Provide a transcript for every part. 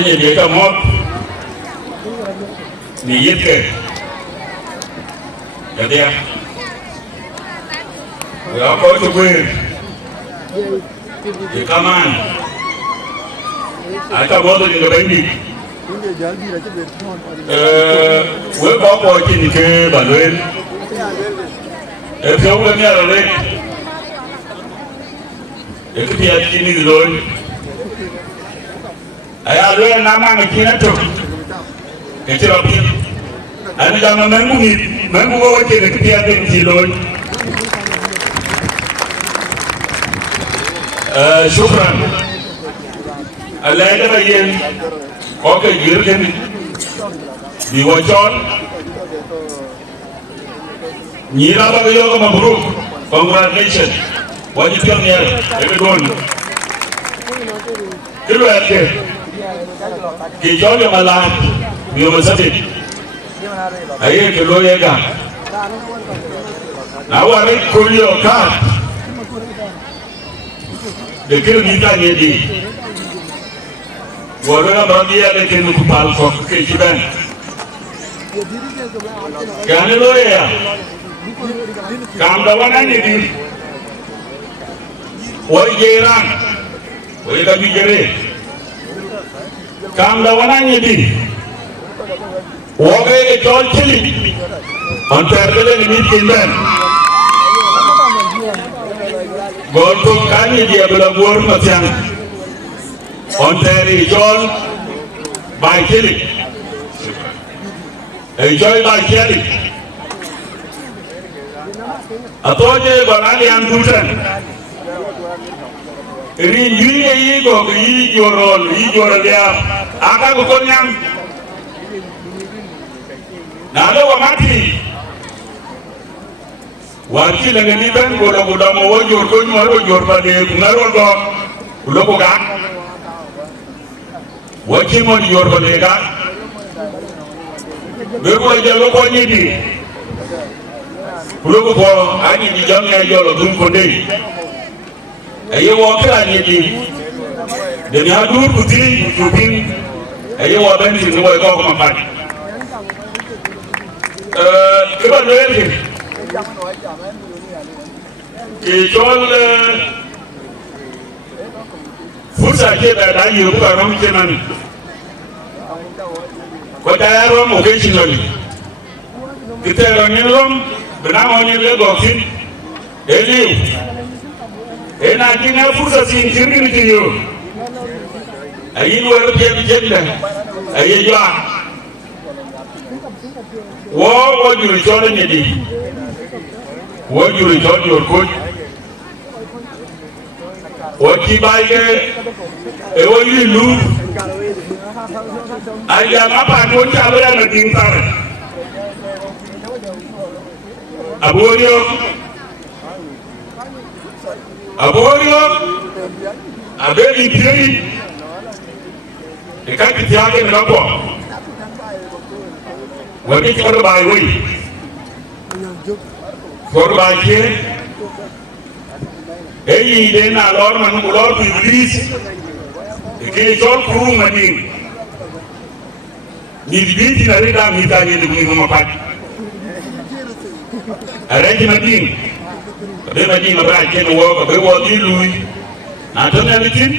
Jadi dia kamu niat ke? Jadi ya, ya kau cuba, kaman, ada bodoh di dalam ini. Gue bawa ini ke Bandung. Jauh kami ada lagi. Itu dia ini dulu. Ayah lu yang nama macam tu, kecil apa? Ane jangan mengu bawa ciri dia di sini. Syukran. Allah yang bagian, okey girkan diwajib. Nyira bagi yo mabruk, congratulations. Wajib yang ni, everyone. Kilo ada. Kijol yang malah, dia masih. Ayah kilo yang kan. Nawari kuliah kan. Dekir kita ni di. Warna berdia dekir kupal kok kejiban. Kan lo ya. Kamdawana ni di. Woi jiran, woi kami jere. Kamdawana ni di. Wogai jol cili. Antar kele ni kimben. Golkong kami dia berlabuan macam. Antar jol baik cili. Jol baik cili. Atau je barang yang tujuan. Ini ini kok ini jualan dia. Akan kau yang nado mati. Wajib dengan ni kan bola mau jual pada pengaruh kau, ulo kau kan? Wajib mau jual pada kan? Berapa jauh kau ni di? Ulo kau Anyidi jamnya jual dum kondei. Ayo wakil Anyidi. Dan hadur putih kuping. Ayo waban sini boleh kau makan. Kepada lagi. Kijol fursa kita dah hidup orang macam kota orang mungkin sini. Kita orang ni orang benar orang ni gokil. Eli, enak ni fursa singkir ni tu. Ayi luar dia berjanda. Ayi jual. Wah juri jualan ni. Wah juri jual Juorkoch. Wah kibai ke. Wah ini lu. Ayam apa pun cabai nak tinggal. Abuoriok. Abeli piri. Ikan ketiak ni apa? Wadi korban wei. Korban je. Ini na lor manu lor iblis. Kijol kuru mani. Ni biti nari dah mita ni di rumah pat. Arrange mati. Kabe mati ngabra ken wo kabe wo di lui. Na to na litin.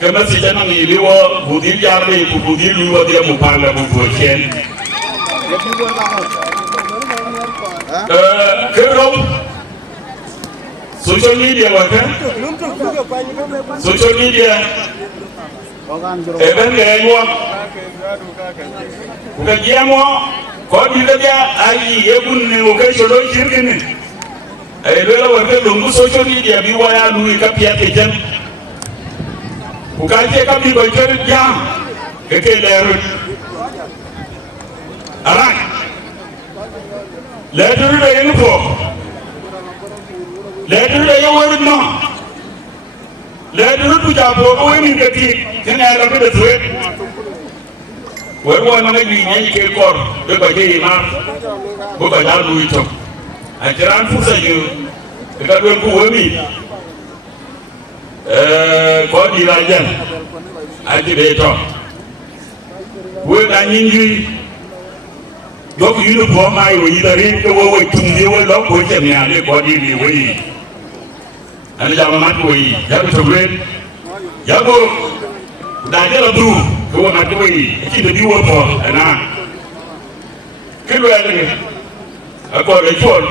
Kama si jana ni liwo budi jarbe ku budi lui wo dia mupanga bu ken. Kerong social media wakan. Social media. Even gengwa. Bukan gengwa. Kau bila dia ayi ebun ni okai solo kirkini. Bela waktu lungu social media biwaya lui kapia kejan. Bukan je kami bercer jam kekelerut. Arak. Leter dah yang apa? Leter dah yang word no. Leter tu jawab kau ini ketik. Jangan ada benda tuet. Word mana lagi ni kekor. Berbagai imam. Berbagai lui tu. Ajaran fursa je. Kita dua kuami. có đi lại dân anh chỉ để cho với cả những gì có cái uniform ai rồi ta đi cái voi chung đi voi đó voi chân nhà đi có đi đi voi anh làm mặt voi giá cái số lên giá cô đại cái là đủ cái voi mặt voi chỉ để đi voi phò anh à cái loại này có để chọn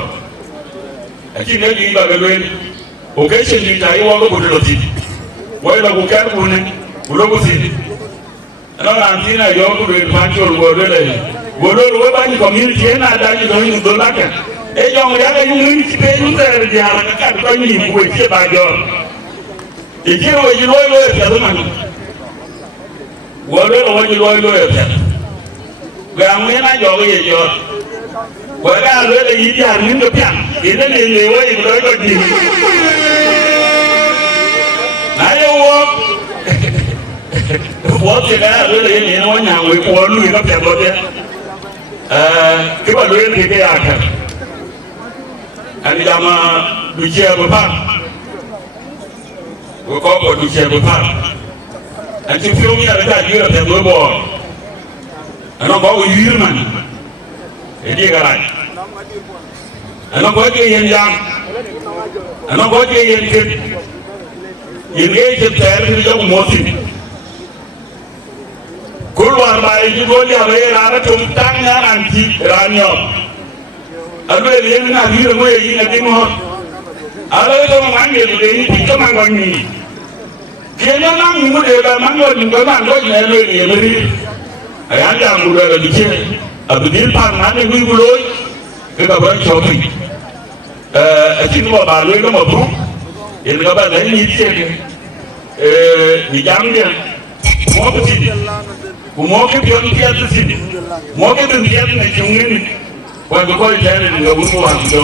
chỉ nếu như là cái loại ok xin đi trái voi có một đợt gì voi là một cái của này của nó có gì nó làm thế này do cái loại Panchol voi đây này voi voi bao nhiêu community này đã như thế những đô cả ấy do người ta những người chỉ biết những cái gì là cái cảnh coi nhìn của cái bài giờ thì cái voi như voi thì nó mà voi là voi như voi thì gàng mấy nay giờ cái gì giờ voi ra rồi là gì thì hàng những cái phẳng thì nó nhiều nhiều ấy rồi có gì nãy đâu voi thì cái rồi là gì nó nhà người voi lui nó phẳng rồi đấy cái bà lui thì cái à anh làm đuôi chè bờ phẳng có đuôi chè bờ phẳng anh chụp phim như là cái gì là phẳng đuôi bò nó có cái gì mà cái gì cái này nó có cái hiện象nó có cái hiện thực hiện cái thực tế thì giống một gì keluar bài chúng tôi nhà về là chúng tăng nhá anh chị là nhiều ở đây liên là như là người gì là cái một ở đây tôi mang về thì có mang bằng gì khi nó mang những cái điều là mang rồi những cái mang rồi nhẹ rồi thì mới đi anh làm một đời là đi chơi ở bên điên phang anh ấy vui lối cái các bạn cho mình chỉ có bà lối nó mà bút thì các bạn lấy như thế thì dám đi mua cái gì mua cái chuyện kia gì mua cái đường kia này chúng nên quan tôi coi thế này là muốn mua hàng đâu